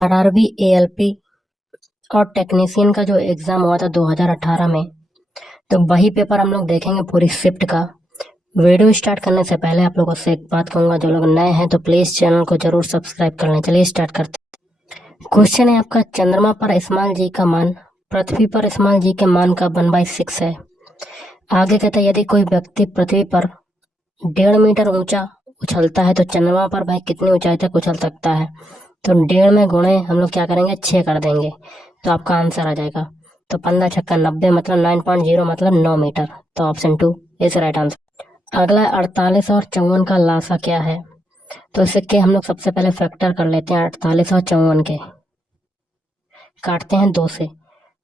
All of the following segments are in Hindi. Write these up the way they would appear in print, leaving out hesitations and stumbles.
आरआरबी एएलपी और टेक्नीशियन का जो एग्जाम हुआ था 2018 में, तो वही पेपर हम लोग देखेंगे पूरी शिफ्ट का। वीडियो स्टार्ट करने से पहले आप लोगों से एक बात कहूंगा, जो लोग नए हैं तो प्लीज चैनल को जरूर सब्सक्राइब कर लें। चलिए स्टार्ट करते हैं। क्वेश्चन है आपका, चंद्रमा पर इस्माइल जी का मान पृथ्वी पर इस्माइल जी के मान का 1/6 है। आगे कहता है, यदि कोई व्यक्ति पृथ्वी पर 1.5 मीटर ऊंचा उछलता है तो चंद्रमा पर वह कितनी ऊंचाई तक उछल सकता है। तो 1.5 में गुणे हम लोग क्या करेंगे, 6 कर देंगे, तो आपका आंसर आ जाएगा। तो 15 छक्का 90 मतलब 9.0 मतलब 9 मीटर। तो ऑप्शन 2 इज राइट आंसर। अगला 48 और 54 का लासा क्या है। तो इसके हम लोग सबसे पहले फैक्टर कर लेते हैं। 48 और 54 के काटते हैं 2 से,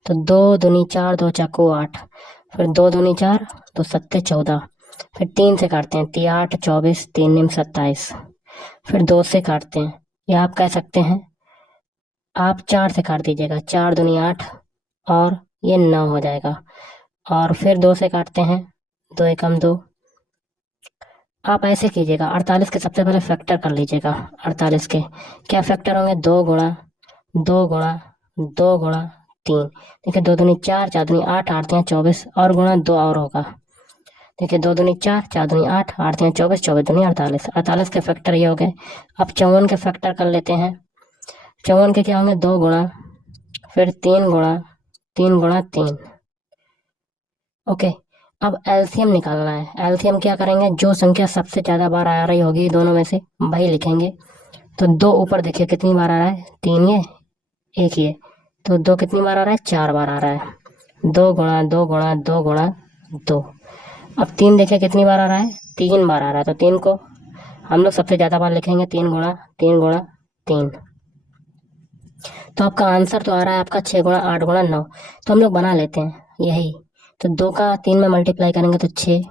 तो 2 दूनी 4, 2 चाकू 8, फिर 2 दूनी 4, 2 सत्ते 14, फिर 3 से काटते हैं 3 8 24, 3 निम 27, फिर 2 से काटते हैं, या आप कह सकते हैं आप 4 से काट दीजिएगा, 4 दूनी 8 और ये 9 हो जाएगा। और फिर 2 से काटते हैं, 2 एकम 2। आप ऐसे कीजिएगा, 48 के सबसे पहले फैक्टर कर लीजिएगा। 48 के क्या फैक्टर होंगे, 2 गुणा 2 गुणा 2 गुणा 3। देखिए 2 दूनी 4, 4 दूनी 8, 8 तियां 24 और गुणा 2 और होगा। देखिए 2 दूनी 4, 4 दूनी 8, 8 तियां 24, 24 दूनी 48। 48 के फैक्टर ये हो गए। अब 54 के फैक्टर कर लेते हैं। 54 के क्या होंगे, 2 गुणा फिर 3 गुणा 3 गुणा 3। ओके, अब एलसीएम निकालना है। एलसीएम क्या करेंगे, जो संख्या सबसे ज्यादा बार आ रही होगी दोनों में से वही लिखेंगे। तो 2 ऊपर देखिए कितनी बार आ रहा है, 3 ये 1 ये, तो 2 कितनी बार आ रहा है, 4 बार आ रहा है। 2 गुणा 2 गुणा 2 गुणा 2। अब 3 देखिए कितनी बार आ रहा है, 3 बार आ रहा है। तो 3 को हम लोग सबसे ज्यादा बार लिखेंगे, 3 गुणा 3 गुणा 3। तो आपका आंसर तो आ रहा है आपका 6 गुणा 8 गुणा 9। तो हम लोग बना लेते हैं यही। तो 2 का 3 में मल्टीप्लाई करेंगे तो 6।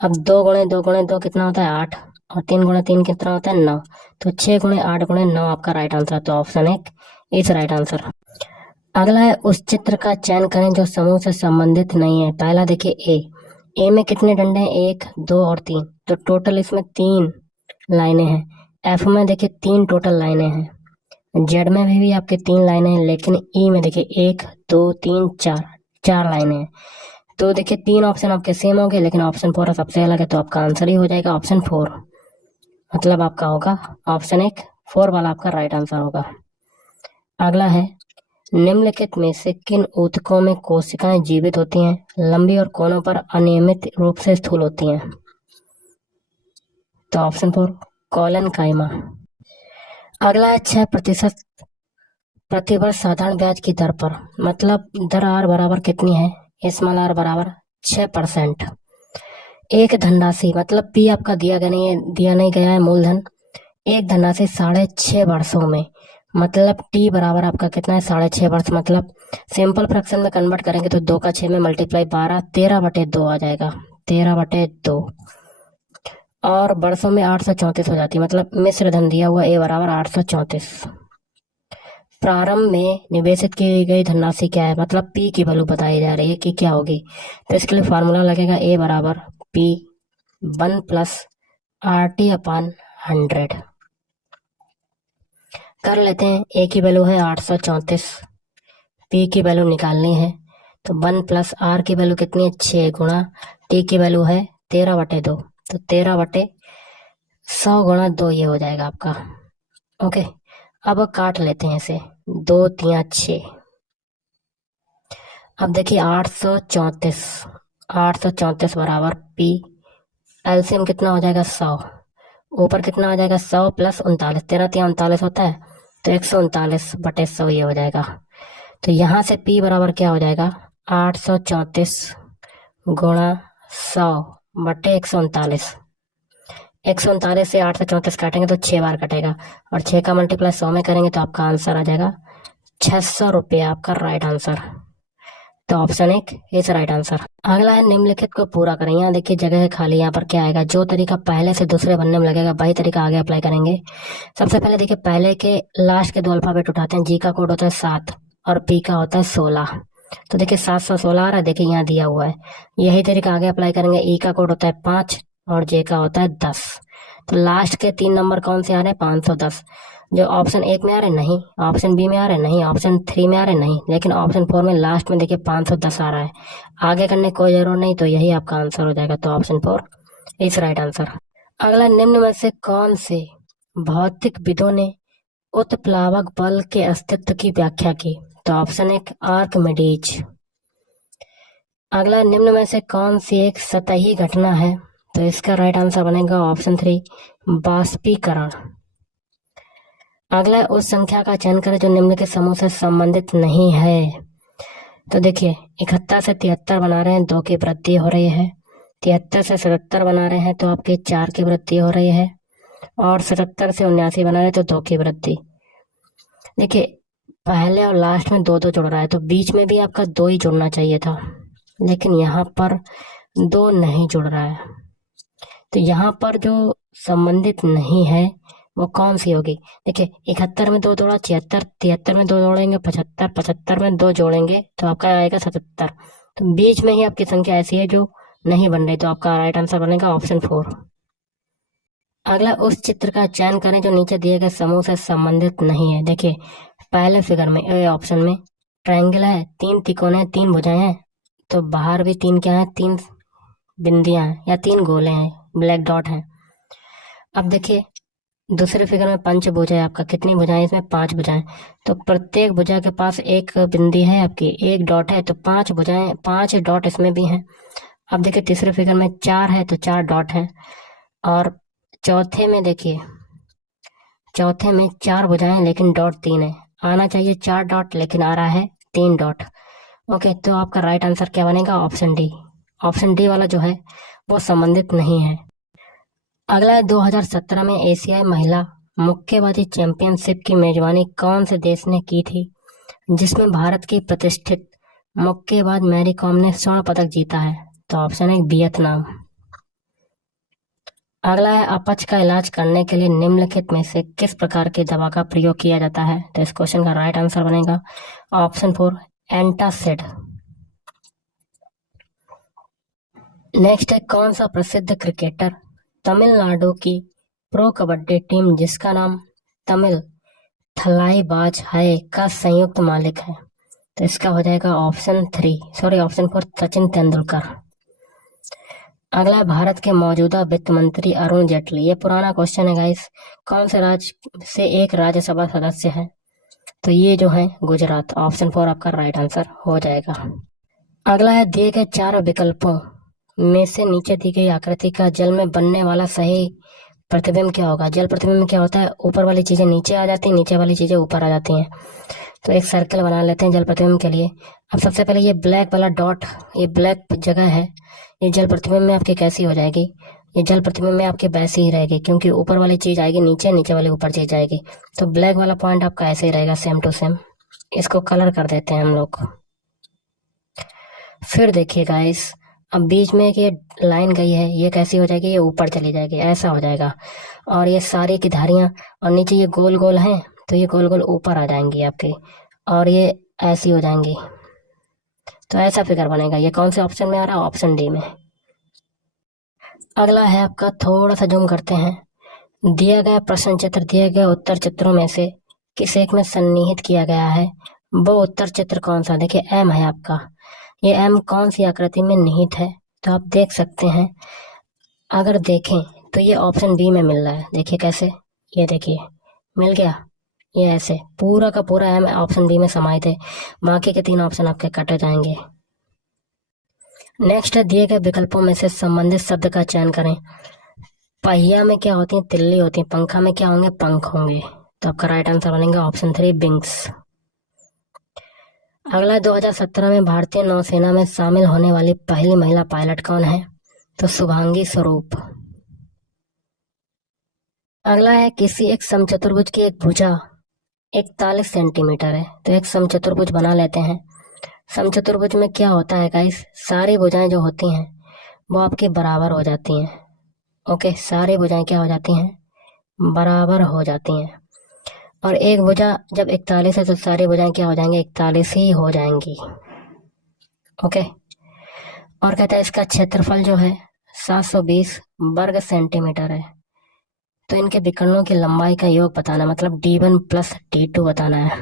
अब 2 गुणे 2 कितना होता है, 8, और 3 गुणे 3 कितना होता है, 9। तो 6 गुणे 8 गुणे 9 आपका राइट आंसर। तो ऑप्शन 1 इज राइट आंसर। अगला है, उस चित्र का चयन करें जो समूह से संबंधित नहीं है। पहला देखिए ए में कितने डंडे हैं, 1 2 और 3, तो टोटल इसमें 3 लाइनें हैं। एफ में देखिए 3 टोटल लाइनें हैं। जेड में भी आपके 3 लाइनें हैं, लेकिन ई में देखिए 1 2 3 4 4 लाइनें हैं। तो देखिए 3 ऑप्शन आपके सेम हो गए, लेकिन ऑप्शन 4 सबसे अलग है। तो आपका आंसर ही हो जाएगा ऑप्शन 4। मतलब आपका होगा ऑप्शन 1 4 वाला आपका राइट आंसर होगा। अगला है, निम्नलिखित में से किन ऊतकों में कोशिकाएं जीवित होती हैं, लंबी और कोनों पर अनियमित रूप से स्थूल होती हैं। तो ऑप्शन 4 कॉलन काइमा। अगला है, 6% प्रतिवर्ष साधारण ब्याज की दर पर, मतलब दर आर बराबर कितनी है, स्मॉल आर बराबर 6%। एक धनराशि मतलब पी आपका दिया नहीं गया है मूलधन। एक धनराशि 6.5 वर्षों में, मतलब टी बराबर आपका कितना है, 6.5 वर्ष। मतलब सिंपल फ्रैक्शन में कन्वर्ट करेंगे तो 2 का 6 में मल्टीप्लाई 12, 13/2 आ जाएगा, 13/2। और वर्षों में 834 हो जाती है, मतलब मिश्र धन दिया हुआ ए बराबर 834। प्रारंभ में निवेशित की गई धनराशि क्या है, मतलब पी की वैल्यू बताई जा रही है कि क्या होगी। तो इसके लिए फॉर्मूला लगेगा ए बराबर पी 1 + RT/100। कर लेते हैं, ए की वैल्यू है 834, पी की वैल्यू निकालनी है। तो 1 + R की वैल्यू कितनी है, 6 गुणा टी की वैल्यू है 13/2, तो 13/100 गुणा 2 ये हो जाएगा आपका। ओके, अब काट लेते हैं इसे, 2 तियां 6। अब देखिए 834 बराबर पी, एलसीएम कितना हो जाएगा, 100। ऊपर कितना हो जाएगा, 100 + 39, 13 तियां 39 होता है, तो 139/100 ये हो जाएगा। तो यहाँ से पी बराबर क्या हो जाएगा, 834 गुणा 100/139। 139 से 834 काटेंगे तो 6 बार कटेगा, और 6 का मल्टीप्लाई 100 में करेंगे तो आपका आंसर आ जाएगा 600 रुपये, आपका राइट आंसर। तो ऑप्शन 1 इज राइट आंसर। अगला है, निम्नलिखित को पूरा करें। यहाँ देखिए जगह है खाली, यहाँ पर क्या आएगा, जो तरीका पहले से दूसरे बनने में लगेगा वही तरीका आगे अप्लाई करेंगे। सबसे पहले देखिए, पहले के लास्ट के 2 अल्फाबेट उठाते हैं। जी का कोड होता है 7 और पी का होता है 16। तो देखिए 716 आ रहा है, देखिए यहाँ दिया हुआ है। यही तरीका आगे अप्लाई करेंगे। ई का कोड होता है 5 और जे का होता है 10। तो लास्ट के 3 नंबर कौन से आ रहे हैं, 510। जो ऑप्शन 1 में आ रहे नहीं, ऑप्शन बी में आ रहे नहीं, ऑप्शन 3 में आ रहे नहीं, लेकिन ऑप्शन 4 में लास्ट में देखिए 510 आ रहा है। आगे करने की कोई जरूरत नहीं, तो यही आपका आंसर हो जाएगा। तो ऑप्शन 4 इज राइट आंसर। अगला, निम्न में से कौन से भौतिक विदों ने उत्प्लावक बल के अस्तित्व की व्याख्या की? तो ऑप्शन 1 आर्कमिडीज। अगला, निम्न में से कौन सी एक सतही घटना है? तो इसका राइट आंसर बनेगा ऑप्शन 3 बाष्पीकरण। अगला, उस संख्या का चयन करें जो निम्न के समूह से संबंधित नहीं है। तो देखिए 71 से 73 बना रहे हैं, 2 की वृद्धि हो रही है। 73 से 77 बना रहे हैं तो आपके 4 की वृद्धि हो रही है। और 77 से 79 बना रहे हैं तो 2 की वृद्धि। देखिए पहले और लास्ट में 2 2 जुड़ रहा है, तो बीच में भी आपका 2 ही जुड़ना चाहिए था, लेकिन यहाँ पर 2 नहीं जुड़ रहा है। तो यहाँ पर जो संबंधित नहीं है वो कौन सी होगी? देखिए 71 में 2 जोड़ा 76, 73 में 2 जोड़ेंगे 75, 75 में 2 जोड़ेंगे तो आपका आएगा 77। तो बीच में ही आपकी संख्या ऐसी है जो नहीं बन रही, तो आपका राइट आंसर बनेगा ऑप्शन 4। अगला, उस चित्र का चयन करें जो नीचे दिए गए समूह से संबंधित नहीं है। देखिए पहले फिगर में ए ऑप्शन में ट्रायंगल है, 3 तिकोने हैं, 3 भुजाएं हैं, तो बाहर भी 3 क्या है, 3 बिंदियां हैं या 3 गोले हैं, ब्लैक डॉट है। अब देखिए दूसरे फिगर में पंचभुज है आपका, कितनी भुजाएं? इसमें 5 भुजाएं, तो प्रत्येक भुजा के पास एक बिंदी है आपकी, एक डॉट है, तो 5 भुजाएं, 5 डॉट इसमें भी हैं। अब देखिए तीसरे फिगर में 4 है तो 4 डॉट है। और चौथे में देखिए, चौथे में 4 भुजाएं लेकिन डॉट 3 है। आना चाहिए 4 डॉट लेकिन आ रहा है 3 डॉट। ओके, तो आपका राइट आंसर क्या बनेगा? Option D. ऑप्शन डी वाला जो है वो संबंधित नहीं है। अगला है 2017 में एशियाई महिला मुक्केबाजी चैंपियनशिप की मेजबानी कौन से देश ने की थी, जिसमें भारत की प्रतिष्ठित मुक्केबाज मैरी कॉम ने स्वर्ण पदक जीता है? तो ऑप्शन है वियतनाम। अगला है, अपच का इलाज करने के लिए निम्नलिखित में से किस प्रकार की दवा का प्रयोग किया जाता है? तो इस क्वेश्चन का राइट आंसर बनेगा ऑप्शन 4 एंटासिड। नेक्स्ट है, कौन सा प्रसिद्ध क्रिकेटर तमिलनाडु की प्रो कबड्डी टीम जिसका नाम तमिल थलाईबाज है का संयुक्त मालिक है? तो इसका हो जाएगा ऑप्शन 4 सचिन तेंदुलकर। अगला है, भारत के मौजूदा वित्त मंत्री अरुण जेटली, ये पुराना क्वेश्चन है गाइस, कौन से राज्य से एक राज्यसभा सदस्य है? तो ये जो है गुजरात। ऑप्शन 4 आपका राइट आंसर हो जाएगा। अगला है, दिए गए 4 विकल्पों में से नीचे दी गई आकृति का जल में बनने वाला सही प्रतिबिंब क्या होगा? जल प्रतिबिंब में क्या होता है, ऊपर वाली चीजें नीचे आ जाती हैं, नीचे वाली चीजें ऊपर आ जाती हैं। तो एक सर्कल बना लेते हैं जल प्रतिबिंब के लिए। अब सबसे पहले ये ब्लैक वाला डॉट, ये ब्लैक जगह है, ये जल प्रतिबिंब में आपकी कैसी हो जाएगी? ये जल प्रतिबिंब में आपकी वैसी ही रहेगी, क्योंकि ऊपर वाली चीज आएगी नीचे, नीचे वाली ऊपर चीज आएगी। तो ब्लैक वाला पॉइंट आपका ऐसे ही रहेगा, सेम टू सेम। इसको कलर कर देते हैं हम लोग। फिर देखिए गाइस, अब बीच में एक ये लाइन गई है, ये कैसी हो जाएगी? ये ऊपर चली जाएगी, ऐसा हो जाएगा। और ये सारी की धारियां और नीचे ये गोल गोल हैं, तो ये गोल गोल ऊपर आ जाएंगी आपकी, और ये ऐसी हो जाएंगी। तो ऐसा फिगर बनेगा। ये कौन से ऑप्शन में आ रहा है? ऑप्शन डी में। अगला है आपका, थोड़ा सा जूम करते हैं। दिया गया प्रश्न चित्र दिए गए उत्तर चित्रों में से किस एक में सन्निहित किया गया है? वो उत्तर चित्र कौन सा? देखिए एम है आपका, ये एम कौन सी आकृति में निहित है? तो आप देख सकते हैं, अगर देखें तो ये ऑप्शन बी में मिल रहा है। देखिए कैसे, ये देखिए मिल गया, ये ऐसे पूरा का पूरा एम ऑप्शन बी में समाहित है। बाकी के 3 ऑप्शन आपके कटे जाएंगे। नेक्स्ट है, दिए गए विकल्पों में से संबंधित शब्द का चयन करें। पहिया में क्या होती है? तिल्ली होती है। पंखा में क्या होंगे? पंख होंगे। तो आपका राइट आंसर बनेगा ऑप्शन 3 विंग्स। अगला 2017 में भारतीय नौसेना में शामिल होने वाली पहली महिला पायलट कौन है? तो शुभांगी स्वरूप। अगला है, किसी एक समचतुर्भुज की एक भुजा 41 सेंटीमीटर है, तो एक समचतुर्भुज बना लेते हैं। समचतुर्भुज में क्या होता है गाइस, सारी भुजाएं जो होती हैं वो आपके बराबर हो जाती हैं। ओके, सारी भुजाएं क्या हो जाती हैं? बराबर हो जाती हैं। और एक भुजा जब 41 है तो सारी भुजाएं क्या हो जाएंगी? 41 ही हो जाएंगी। ओके, और कहता है इसका क्षेत्रफल जो है 720 वर्ग सेंटीमीटर है। तो इनके विकर्णों की लंबाई का योग बताना है, मतलब D1 प्लस D2 बताना है।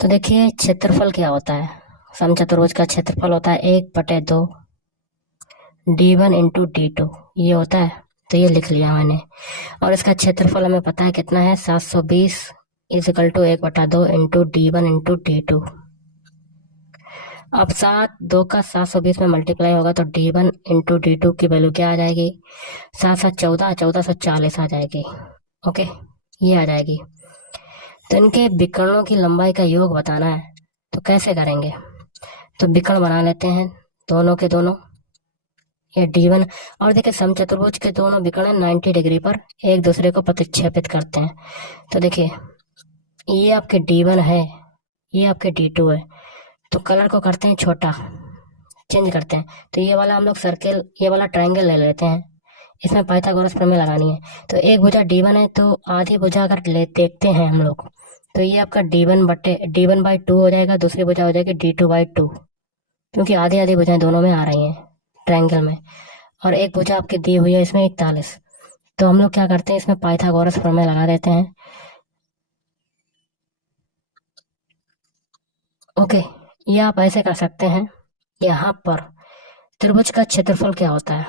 तो देखिए क्षेत्रफल क्या होता है, समचतुर्भुज का क्षेत्रफल होता है 1/2 D1 इंटू D2, ये होता है। तो ये लिख लिया मैंने। और इसका क्षेत्रफल हमें पता है कितना है, 720 is equal to 1/2 into D1 into D2। अब 7 का 720 में मल्टीप्लाई होगा तो D1 इंटू D2 की वैल्यू क्या आ जाएगी, 7 7 14 1440 आ जाएगी। ओके, ये आ जाएगी। तो इनके विकर्णों की लंबाई का योग बताना है, तो कैसे करेंगे, तो विकर्ण बना लेते हैं दोनों के दोनों, ये D1। और देखिए समचतुर्भुज के दोनों विकर्ण 90 डिग्री पर एक दूसरे को प्रतिच्छेदित करते हैं। तो देखिए ये आपके D1 है, ये आपके D2 है। तो कलर को करते हैं छोटा, चेंज करते हैं। तो ये वाला हम लोग सर्किल, ये वाला ट्रायंगल ले लेते हैं, इसमें पाइथागोरस प्रमेय लगानी है। तो एक भुजा D1 है, तो आधी भुजा अगर ले देखते हैं हम लोग, तो ये आपका D1/2 हो जाएगा, दूसरी भुजा हो जाएगी D2/2, क्योंकि आधी आधी भुजाएं दोनों में आ रही हैं ट्रायंगल में। और एक भुजा आपकी दी हुई है इसमें 41। तो हम लोग क्या करते हैं, इसमें पाइथागोरस प्रमेय लगा देते हैं। ओके, ये आप ऐसे कर सकते हैं। यहाँ पर त्रिभुज का क्षेत्रफल क्या होता है,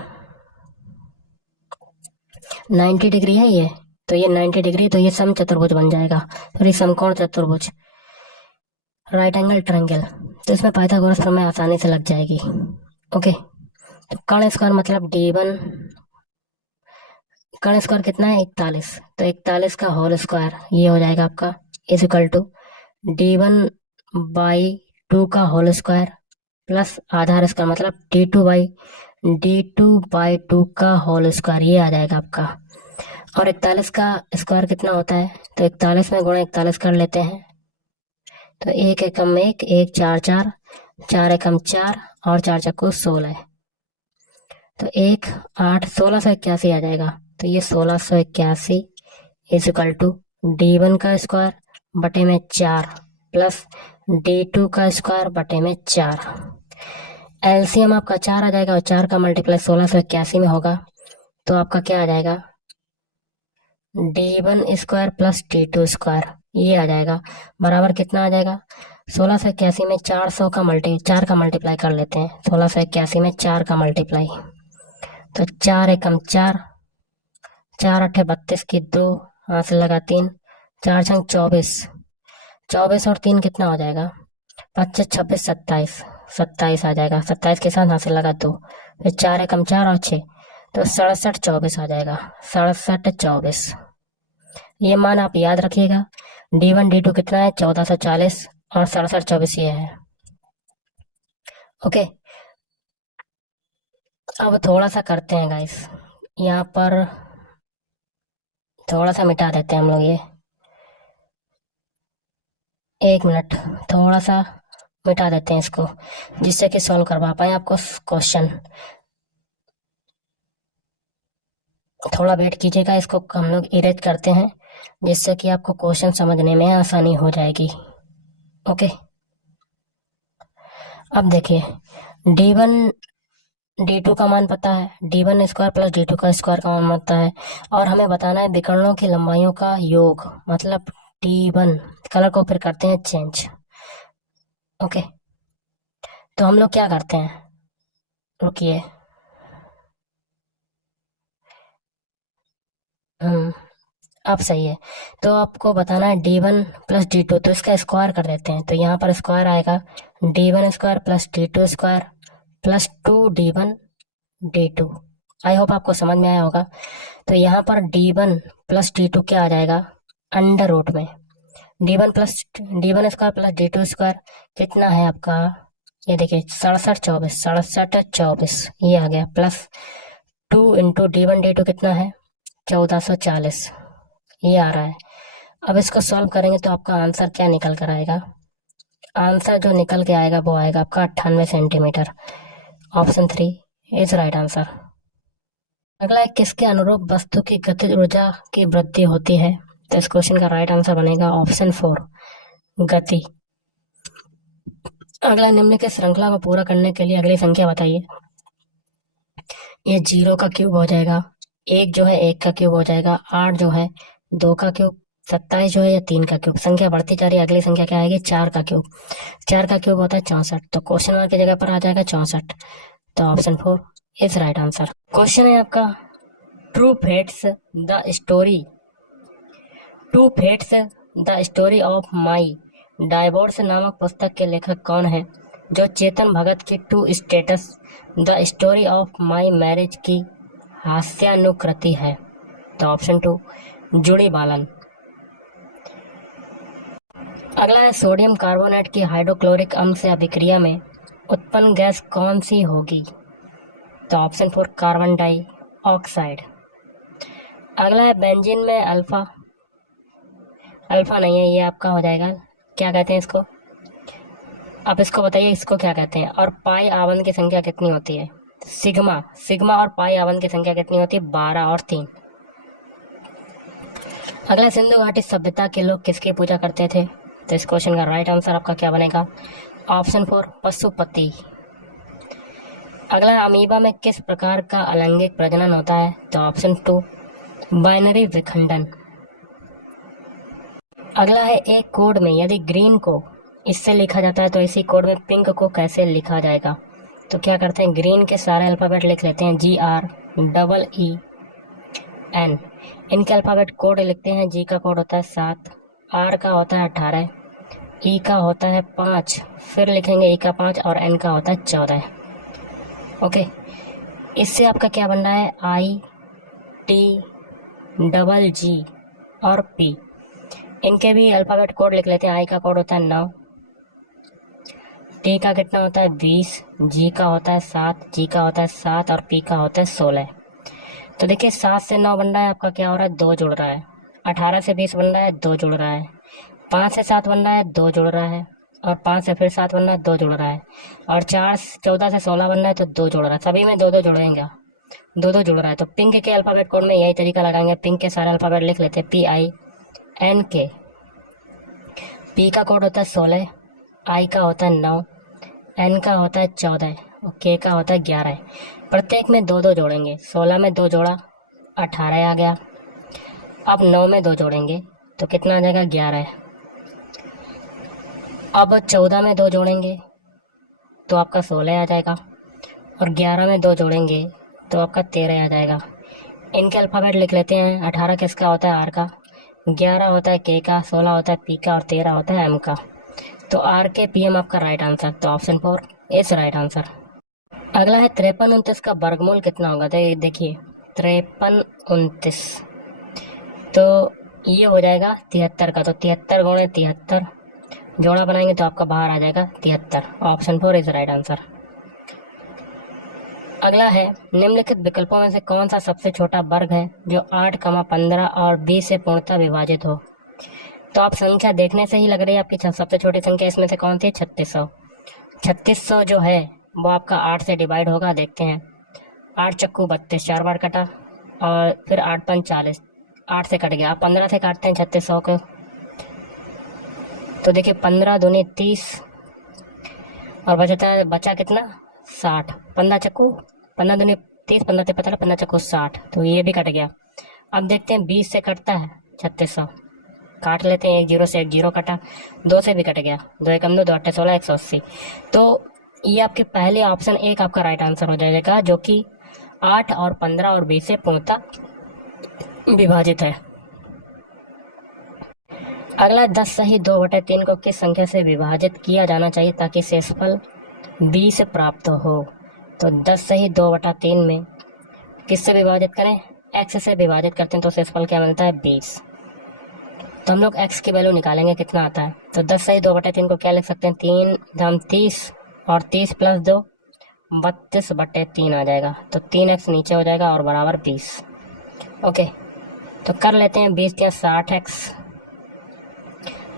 90 डिग्री है ये, तो ये 90 डिग्री, तो ये समचतुर्भुज बन जाएगा, सॉरी समकोण चतुर्भुज, राइट एंगल ट्रायंगल। तो इसमें पाइथागोरस प्रमेय आसानी से लग जाएगी। ओके, तो कर्ण स्क्वायर मतलब D1, कर्ण स्क्वायर कितना है 41, तो 41 का होल स्क्वायर ये हो जाएगा आपका, इज इक्वल टू D1/2 का होल स्क्वायर प्लस आधार स्क्वायर मतलब D2/2 का होल स्क्वायर, ये आ जाएगा आपका। और 41 का स्क्वायर कितना होता है, तो 41 में गुणा 41 कर लेते हैं। तो 1 एकम 1, 1 4 4, 4 एकम 4 और 4 चक्कू 16 है। तो 1 8 1681 आ जाएगा। तो ये 1681 इज इक्वल टू D1 का स्क्वायर बटे में 4 प्लस D2 का स्क्वायर बटे में 4। एलसीएम आपका 4 आ जाएगा, और 4 का मल्टीप्लाई 1681 में होगा, तो आपका क्या आ जाएगा, D1 square plus D2 square, ये आ जाएगा बराबर कितना आ जाएगा, 1681 में 4 का मल्टीप्लाई कर लेते हैं। 1681 में 4 का मल्टीप्लाई, तो 4 एकम 4, 4 8 32 की 2, हाथ से लगा 3, 4 छंग 24, 24 और 3 कितना हो जाएगा, 5 26 27, 27 आ जाएगा। 27 के साथ हाथ से लगा 2, फिर 4 एकम 4 और 6, तो 67 24 आ जाएगा, 67 24। ये मान आप याद रखिएगा। D1 D2 कितना है, 1440, और 67 24 ये है। ओके, अब थोड़ा सा करते हैं गाइस, यहाँ पर थोड़ा सा मिटा देते हैं हम लोग ये, 1 मिनट, थोड़ा सा मिटा देते हैं इसको, जिससे कि सॉल्व करवा पाए आपको क्वेश्चन। थोड़ा वेट कीजिएगा, इसको हम लोग इरेज करते हैं, जिससे कि आपको क्वेश्चन समझने में आसानी हो जाएगी। ओके, अब देखिए D1 D2 का मान पता है, D1 स्क्वायर प्लस D2 का स्क्वायर का मान पता है, और हमें बताना है विकर्णों की लंबाइयों का योग, मतलब D1। कलर को फिर करते हैं चेंज। ओके, तो हम लोग क्या करते हैं, रुकिए, अब सही है। तो आपको बताना है D1 प्लस D2, तो इसका स्क्वायर कर देते हैं। तो यहाँ पर स्क्वायर आएगा D1 square plus D2 square plus 2D1 D2। I hope आपको समझ में आया होगा। तो यहाँ पर D1 प्लस D2 क्या आ जाएगा, अंडर रूट में D1 square plus D2 square कितना है आपका, ये देखिए 67 24, 67 24 ये आ गया, प्लस 2 इंटू D1 D2 कितना है, 1440 ये आ रहा है। अब इसको सॉल्व करेंगे तो आपका आंसर क्या निकल कर आएगा, आंसर जो निकल के आएगा वो आएगा आपका 98 centimetre. Option 3 is right answer. अगला है, किसके अनुरूप वस्तु की गतिज ऊर्जा की वृद्धि होती है, तो इस क्वेश्चन का राइट आंसर बनेगा ऑप्शन 4 गति। अगला, निम्न के श्रृंखला को पूरा करने के लिए अगली संख्या बताइए। ये 0 का क्यूब हो जाएगा, एक जो है 1 का क्यूब हो जाएगा, 8 जो है 2 का क्यूब, 27 जो है या 3 का क्यूब। संख्या बढ़ती जा रही है, अगली संख्या क्या आएगी? 4 का क्यूब। 4 का क्यूब होता है 64, तो क्वेश्चन मार्क की जगह पर आ जाएगा 64। तो option 4 is right answer. Question है आपका, true fates the story two fates the story of my divorce नामक पुस्तक के लेखक कौन है, जो चेतन भगत की two states the story of my marriage की हास्यानुकृति है। तो ऑप्शन 2 जुड़ी बालन। अगला है, सोडियम कार्बोनेट की हाइड्रोक्लोरिक अम्ल से अभिक्रिया में उत्पन्न गैस कौन सी होगी? तो ऑप्शन 4 कार्बन डाइऑक्साइड। अगला है, बेंजीन में अल्फा नहीं है, ये आपका हो जाएगा, क्या कहते हैं इसको, आप इसको बताइए इसको क्या कहते हैं। और पाई आवन की संख्या कितनी होती है? सिग्मा और पाई आवन की संख्या कितनी होती है? 12 और 3। अगला, सिंधु घाटी सभ्यता के लोग किसकी पूजा करते थे? तो इस क्वेश्चन का राइट आंसर आपका क्या बनेगा? ऑप्शन 4 पशुपति। अगला, अमीबा में किस प्रकार का अलैंगिक प्रजनन होता है? तो ऑप्शन 2 बाइनरी विखंडन। अगला है, एक कोड में यदि ग्रीन को इससे लिखा जाता है तो इसी कोड में पिंक को कैसे लिखा जाएगा? तो क्या करते हैं, ग्रीन के सारे अल्फ़ाबेट लिख लेते हैं, GREEN। इनके अल्फ़ाबेट कोड लिखते हैं, जी का कोड होता है 7, R का होता है 18, E का होता है 5, फिर लिखेंगे E का 5 और N का होता है 14। ओके, इससे आपका क्या बन रहा है? ITGG और P। इनके भी अल्फ़ाबेट कोड लिख लेते हैं, I का कोड होता है 9, T का कितना होता है 20, G का होता है 7, G का होता है 7 और P का होता है 16। तो देखिए 7 से 9 बन रहा है आपका, क्या हो रहा है? 2 जुड़ रहा है। 18 से 20 बन रहा है, 2 जुड़ रहा है। 5 से 7 बन रहा है, 2 जुड़ रहा है। और 5 से फिर 7 बन रहा है, 2 जुड़ रहा है। और 14 से 16 बन रहा है, तो 2 जुड़ रहा है। सभी में 2 जुड़ेंगे, 2 जुड़ रहा है। तो पिंक के अल्फ़ाबेट कोड में यही तरीका लगाएंगे, पिंक के सारे अल्फ़ाबेट लिख लेते हैं, PINK। P का कोड होता है 16, I का होता है 9, N का होता है 14 और K का होता है 11। प्रत्येक में 2 जोड़ेंगे, 16 में 2 जोड़ा 18 आ गया। अब 9 में 2 जोड़ेंगे तो कितना आ जाएगा? 11। अब 14 में 2 जोड़ेंगे तो आपका 16 आ जाएगा। और 11 में 2 जोड़ेंगे तो आपका 13 आ जाएगा। इनके अल्फ़ाबेट लिख लेते हैं, 18 किसका होता है? R का, 11 होता है K का, 16 होता है P का और 13 होता है M का। तो RKPM आपका राइट आंसर। तो ऑप्शन 4 इज राइट आंसर। अगला है, 53 29 का वर्गमूल कितना होगा? तो ये देखिए 53 29, तो ये हो जाएगा 73 का। तो 73 गुणे 73 जोड़ा बनाएंगे तो आपका बाहर आ जाएगा 73। Option 4 is right answer. अगला है, निम्नलिखित विकल्पों में से कौन सा सबसे छोटा वर्ग है जो 8, 15 और 20 से पूर्णतः विभाजित हो? तो आप संख्या देखने से ही लग रही है आपकी सबसे छोटी संख्या इसमें से कौन सी है? 3600। 3600 जो है वो आपका 8 से डिवाइड होगा, देखते हैं। 8 चक्कू 32, 4 बार कटा, और फिर 8 पंच 40, 8 से कट गया। आप 15 से काटते हैं 3600 को, तो देखिए 15 दूनी 30 और बचा कितना? 60। 15 चक्कू 15 दूनी 30, 15 से 15, 15 चक्कू 60, तो ये भी कट गया। अब देखते हैं 20 से कटता है 3600, काट लेते हैं, 1 0 से 1 0 कटा, 2 से भी कट गया, 2 एकम 2, 2 8 16, 180। तो ये आपके पहले ऑप्शन 1 आपका राइट आंसर हो जाएगा, जो कि 8 और 15 और 20 से पूर्णतः विभाजित है। अगला, 10 सही 2/3 को किस संख्या से विभाजित किया जाना चाहिए ताकि शेषफल 20 प्राप्त हो? तो 10 सही 2/3 में किससे विभाजित करें? x से विभाजित करते हैं तो शेषफल क्या मिलता है? 20। तो हम लोग x की वैल्यू निकालेंगे, कितना आता है? तो 10 सही 2/3 को क्या लिख सकते हैं? 3 धाम 30 और 30 प्लस 2 32/3 आ जाएगा। तो 3x नीचे हो जाएगा और बराबर 20। ओके, तो कर लेते हैं 20 या 60x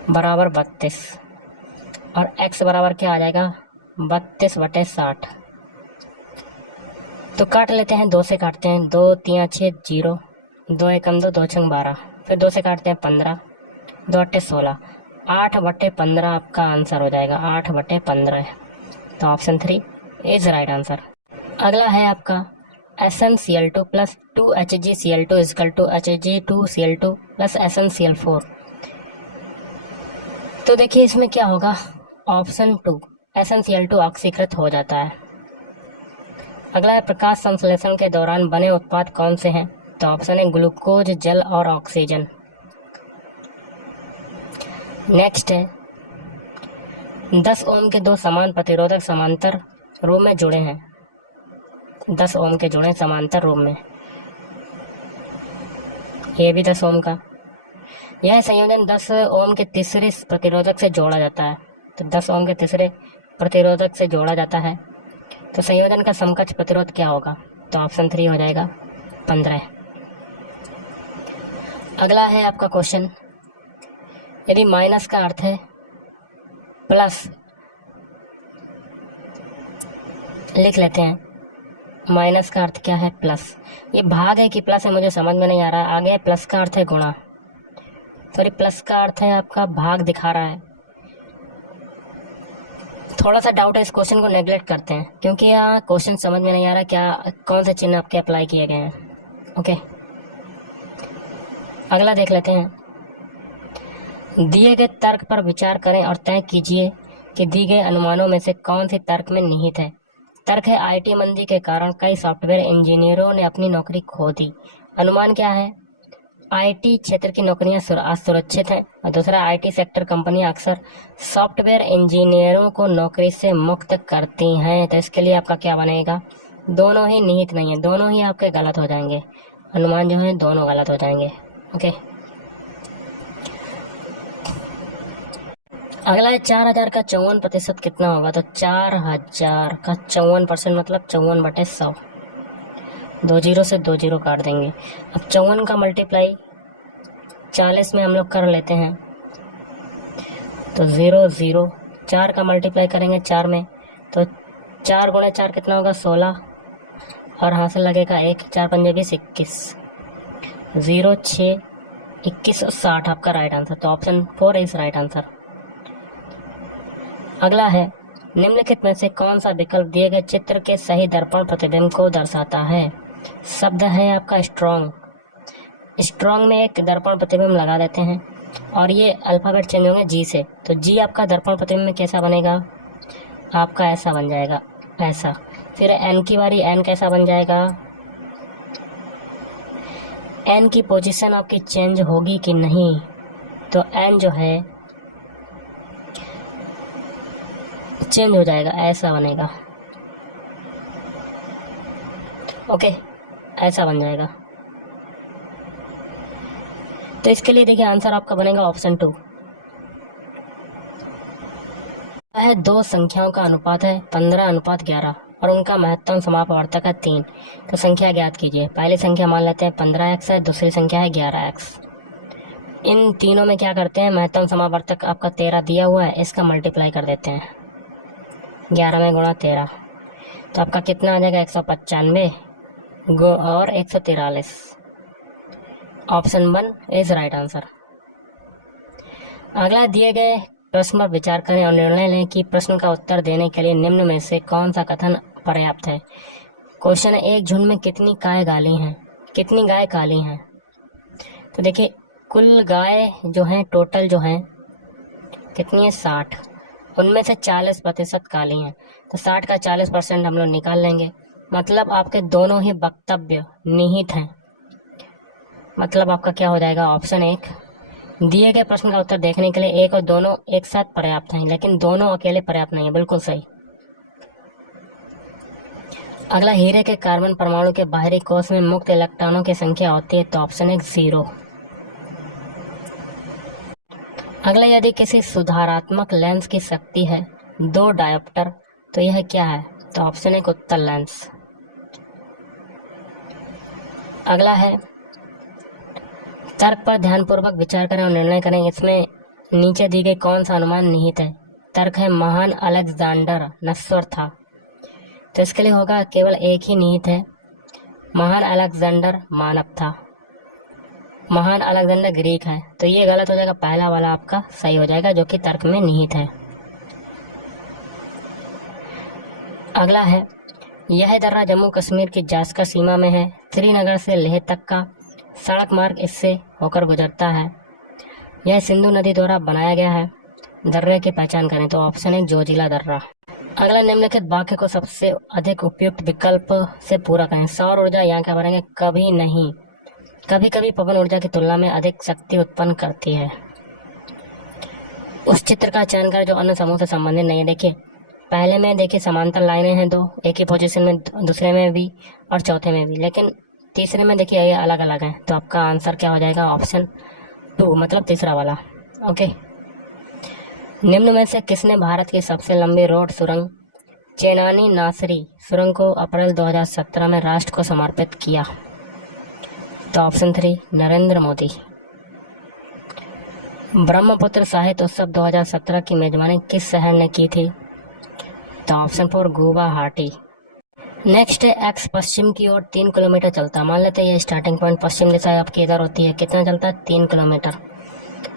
बराबर 32 और x बराबर क्या आ जाएगा? 32/60। तो काट लेते हैं, 2 से काटते हैं, 2 3 6 0, 2 एकम 2, 2 छंग 12, फिर 2 से काटते हैं 15, 2 8 16, 8/15 आपका आंसर हो जाएगा, 8/15। तो ऑप्शन 3 इज राइट आंसर। अगला है आपका, SnCl2 plus 2HgCl2 is equal to Hg2Cl2 plus SnCl4। तो देखिए इसमें क्या होगा, ऑप्शन 2 SnCl2 ऑक्सीकृत हो जाता है। अगला है प्रकाश संश्लेषण के दौरान बने उत्पाद कौन से हैं, तो ऑप्शन है ग्लूकोज, जल और ऑक्सीजन। नेक्स्ट है 10 ओम के दो समान प्रतिरोधक समांतर रो में जुड़े हैं, 10 ओम के जुड़े समांतर रो में, ये भी 10 ओम का। यह संयोजन 10 ओम के तीसरे प्रतिरोधक से जोड़ा जाता है, तो 10 ओम के तीसरे प्रतिरोधक से जोड़ा जाता है, तो संयोजन का समकक्ष प्रतिरोध क्या होगा, तो ऑप्शन 3 हो जाएगा 15। अगला है आपका क्वेश्चन, यदि माइनस का अर्थ है प्लस, लिख लेते हैं माइनस का अर्थ क्या है प्लस, ये भाग है कि प्लस है मुझे समझ में नहीं आ रहा। आगे प्लस का अर्थ है गुणा, सॉरी प्लस का अर्थ है आपका भाग दिखा रहा है। थोड़ा सा डाउट है, इस क्वेश्चन को नेग्लेक्ट करते हैं क्योंकि यहाँ क्वेश्चन समझ में नहीं आ रहा क्या कौन से चिन्ह आपके अप्लाई किए गए हैं। ओके, अगला देख लेते हैं, दिए गए तर्क पर विचार करें और तय कीजिए कि दिए गए अनुमानों में से कौन सी तर्क में निहित है। तर्क है आईटी मंदी के कारण कई सॉफ्टवेयर इंजीनियरों ने अपनी नौकरी खो दी। अनुमान क्या है, आईटी क्षेत्र की नौकरियां असुरक्षित हैं, और दूसरा आईटी सेक्टर कंपनियां अक्सर सॉफ्टवेयर इंजीनियरों को नौकरी से मुक्त करती हैं। तो इसके लिए आपका क्या बनेगा, दोनों ही निहित नहीं है, दोनों ही आपके गलत हो जाएंगे, अनुमान जो है दोनों गलत हो जाएंगे। ओके, अगला है 4000 का 54% कितना होगा, तो 4000 का 54% मतलब 54/100, 2 जीरो से 2 जीरो काट देंगे। अब 54 का मल्टीप्लाई 40 में हम लोग कर लेते हैं, तो 0 0, 4 का मल्टीप्लाई करेंगे 4 में, तो 4 गुणे 4 कितना होगा 16, और यहाँ से लगेगा 1, 4 पंजे 20, 21, 0 6 21 और 60 आपका राइट आंसर, तो ऑप्शन 4 इज राइट आंसर। अगला है निम्नलिखित में से कौन सा विकल्प दिए गए चित्र के सही दर्पण प्रतिबिंब को दर्शाता है। शब्द है आपका स्ट्रॉन्ग, स्ट्रॉन्ग में एक दर्पण प्रतिबिंब लगा देते हैं और ये अल्फाबेट चेंज होंगे जी से, तो जी आपका दर्पण प्रतिबिंब में कैसा बनेगा, आपका ऐसा बन जाएगा, ऐसा। फिर एन की बारी, एन कैसा बन जाएगा, एन की पोजीशन आपकी चेंज होगी कि नहीं, तो एन जो है चेंज हो जाएगा, ऐसा बनेगा। ओके, ऐसा बन जाएगा। तो इसके लिए देखिए आंसर आपका बनेगा ऑप्शन 2 है। दो संख्याओं का अनुपात है 15:11 और उनका महत्तम समापवर्तक है 3, तो संख्या ज्ञात कीजिए। पहली संख्या मान लेते हैं 15x है, दूसरी संख्या है 11x। इन तीनों में क्या करते हैं, महत्तम समापवर्तक आपका 13 दिया हुआ है, इसका मल्टीप्लाई कर देते हैं 11 में गुणा 13, तो आपका कितना आ जाएगा 195 और 143। Option 1 is right answer. अगला दिए गए प्रश्न पर विचार करें और निर्णय लें कि प्रश्न का उत्तर देने के लिए निम्न में से कौन सा कथन पर्याप्त है। क्वेश्चन है, एक झुंड में कितनी गाय काली हैं, कितनी गाय काली हैं। तो देखिए कुल गाय जो हैं टोटल जो हैं कितनी है 60, उनमें से 40% काली हैं, तो 60 का 40% हम लोग निकाल लेंगे, मतलब आपके दोनों ही वक्तव्य निहित हैं। मतलब आपका क्या हो जाएगा ऑप्शन 1। दिए गए प्रश्न का उत्तर देखने के लिए एक और दोनों एक साथ पर्याप्त हैं, लेकिन दोनों अकेले पर्याप्त नहीं है, बिल्कुल सही। अगला हीरे के कार्बन परमाणु के बाहरी कोश में मुक्त इलेक्ट्रॉनों की संख्या होती है, तो ऑप्शन 1 0। अगला यदि किसी सुधारात्मक लेंस की शक्ति है 2 डायोप्टर, तो यह क्या है, तो ऑप्शन 1 उत्तल लेंस। अगला है तर्क पर ध्यानपूर्वक विचार करें और निर्णय करें, इसमें नीचे दी गई कौन सा अनुमान निहित है। तर्क है महान अलेक्जेंडर नश्वर था, तो इसके लिए होगा केवल एक ही निहित है, महान अलेक्जेंडर मानव था, महान अलेक्जेंडर ग्रीक है, तो ये गलत हो जाएगा, पहला वाला आपका सही हो जाएगा जो कि तर्क में निहित है। अगला है यह दर्रा जम्मू कश्मीर की जास्का सीमा में है। श्रीनगर से लेह तक का सड़क मार्ग इससे होकर गुजरता है। यह सिंधु नदी द्वारा बनाया गया है। दर्रे की पहचान करें तो ऑप्शन है जोजिला दर्रा। अगला निम्नलिखित वाक्य को सबसे अधिक उपयुक्त विकल्प से पूरा करें। सौर ऊर्जा यहाँ क्या भरेंगे, कभी नहीं। कभी कभी पवन ऊर्जा की तुलना में अधिक शक्ति उत्पन्न करती है। उस चित्र का चयन करें जो अन्य समूह से संबंधित नहीं है। देखिए पहले में देखिए समांतर लाइनें हैं दो, एक ही पोजीशन में, दूसरे में भी और चौथे में भी, लेकिन तीसरे में देखिए ये अलग अलग है। तो आपका आंसर क्या हो जाएगा, ऑप्शन 2 मतलब तीसरा वाला। ओके, निम्न में से किसने भारत की सबसे लंबी रोड सुरंग चेनानी नासरी सुरंग को अप्रैल 2017 में राष्ट्र को समर्पित किया? तो ऑप्शन 3 नरेंद्र मोदी। ब्रह्मपुत्र साहित्य उत्सव 2017 की मेजबानी किस शहर ने की थी? तो ऑप्शन 4 गुवाहाटी। नेक्स्ट है एक्स पश्चिम की ओर 3 किलोमीटर चलता है। मान लेते हैं ये स्टार्टिंग पॉइंट पश्चिम दिशा आपकी इधर होती है, कितना चलता है 3 किलोमीटर।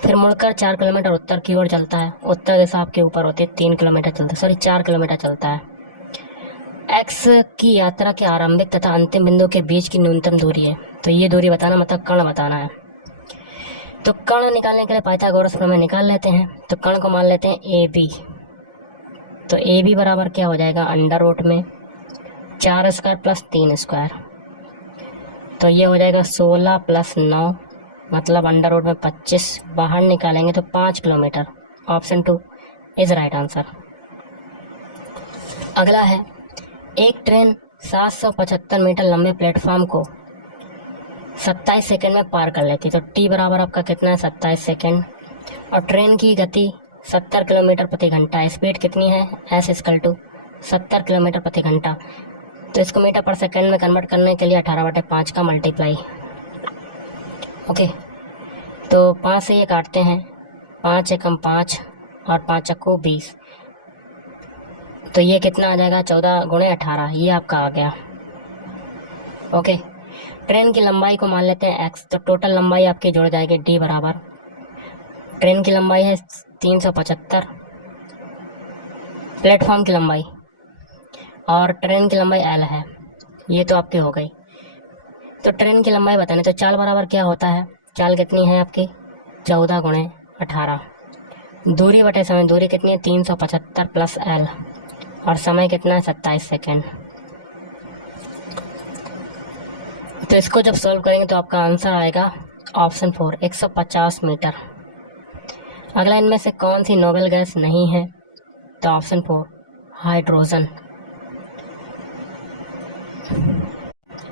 फिर मुड़कर 4 किलोमीटर उत्तर की ओर चलता है, उत्तर दिशा आपके ऊपर होती है, 3 किलोमीटर चलता है, सॉरी 4 किलोमीटर चलता है। एक्स की यात्रा के आरंभिक तथा अंतिम बिंदु के बीच की न्यूनतम दूरी है। तो ये दूरी बताना मतलब कर्ण बताना है। तो कर्ण निकालने के लिए पाइथागोरस प्रमेय निकाल लेते हैं। तो कर्ण को मान लेते हैं ए बी। तो ए बी बराबर क्या हो जाएगा, अंडर रूट में 4 स्क्वायर प्लस 3 स्क्वायर। तो ये हो जाएगा 16 प्लस 9 मतलब अंडर रूट में 25। बाहर निकालेंगे तो 5 kilometre. Option 2 is right answer. अगला है एक ट्रेन 775 मीटर लंबे प्लेटफॉर्म को 27 सेकंड में पार कर लेती। तो टी बराबर आपका कितना है, 27 सेकंड। और ट्रेन की गति 70 किलोमीटर प्रति घंटा, स्पीड कितनी है, एस इक्वल टू 70 किलोमीटर प्रति घंटा। तो इसको मीटर पर सेकंड में कन्वर्ट करने के लिए 18/5 का मल्टीप्लाई। ओके, तो 5 से ये काटते हैं, 5 एकम 5 और 5 चक्को 20। तो ये कितना आ जाएगा, 14 गुणे 18, ये आपका आ गया। ओके, ट्रेन की लंबाई को मान लेते हैं x। तो टोटल लंबाई आपकी जुड़ जाएगी d बराबर, ट्रेन की लंबाई है 375 प्लेटफॉर्म की लंबाई, और ट्रेन की लंबाई l है, ये तो आपकी हो गई। तो ट्रेन की लंबाई बताने तो चाल बराबर क्या होता है, चाल कितनी है आपकी 14 गुणे 18। दूरी बटे समय, दूरी कितनी है 375 प्लस l, और समय कितना है 27 सेकेंड। तो इसको जब सॉल्व करेंगे तो आपका आंसर आएगा ऑप्शन 4 150 मीटर। अगला इनमें से कौन सी नोबेल गैस नहीं है? तो ऑप्शन 4 हाइड्रोजन।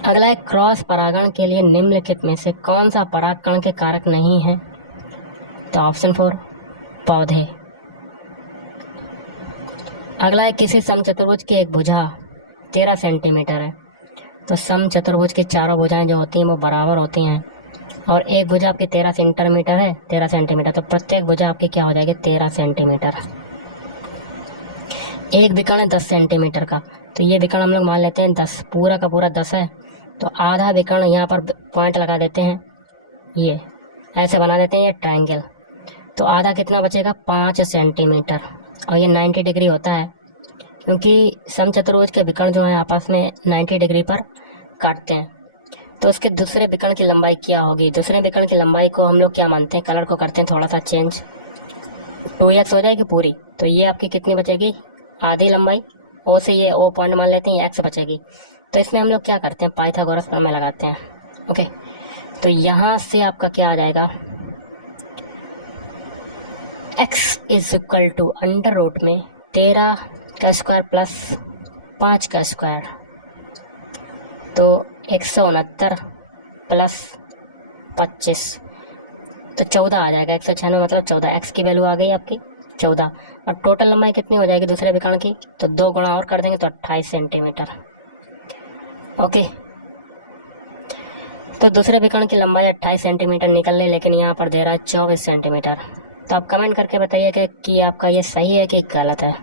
अगला है क्रॉस परागण के लिए निम्नलिखित में से कौन सा परागकण के कारक नहीं है? तो ऑप्शन 4 पौधे। अगला है किसी समचतुर्भुज की एक भुजा 13 सेंटीमीटर है। तो समचतुर्भुज की चारों भुजाएं जो होती हैं वो बराबर होती हैं, और एक भुजा आपकी 13 सेंटीमीटर है, 13 सेंटीमीटर। तो प्रत्येक भुजा आपकी क्या हो जाएगी 13 सेंटीमीटर। एक विकर्ण है 10 सेंटीमीटर का। तो ये विकर्ण हम लोग मान लेते हैं 10, पूरा का पूरा 10 है। तो आधा विकर्ण यहाँ पर पॉइंट लगा देते हैं, ये ऐसे बना देते हैं ये ट्रायंगल। तो आधा कितना बचेगा 5 सेंटीमीटर, और ये 90 डिग्री होता है क्योंकि समचतुर्भुज के विकर्ण जो है आपस में 90 डिग्री पर काटते हैं। तो उसके दूसरे विकर्ण की लंबाई क्या होगी? दूसरे विकर्ण की लंबाई को हम लोग क्या मानते हैं, कलर को करते हैं थोड़ा सा चेंज, 2x हो जाएगी पूरी। तो ये आपकी कितनी बचेगी, आधी लंबाई। ओ से ये ओ पॉइंट मान लेते हैं, x बचेगी। तो इसमें हम लोग क्या करते हैं, पाइथागोरस प्रमेय लगाते हैं। ओके, तो यहाँ से आपका क्या आ जाएगा, x is equal to under root में 13 का स्क्वायर प्लस 5 का स्क्वायर। तो 169 प्लस 25 तो 14 आ जाएगा। 196 मतलब 14, x की वैल्यू आ गई आपकी 14। और टोटल लंबाई कितनी हो जाएगी दूसरे विकर्ण की, तो 2 गुणा और कर देंगे तो 28 सेंटीमीटर। ओके, तो दूसरे विकर्ण की लंबाई 28 सेंटीमीटर निकल ले, लेकिन यहाँ पर दे रहा है 24 सेंटीमीटर। तो आप कमेंट करके बताइए कि आपका ये सही है कि गलत है।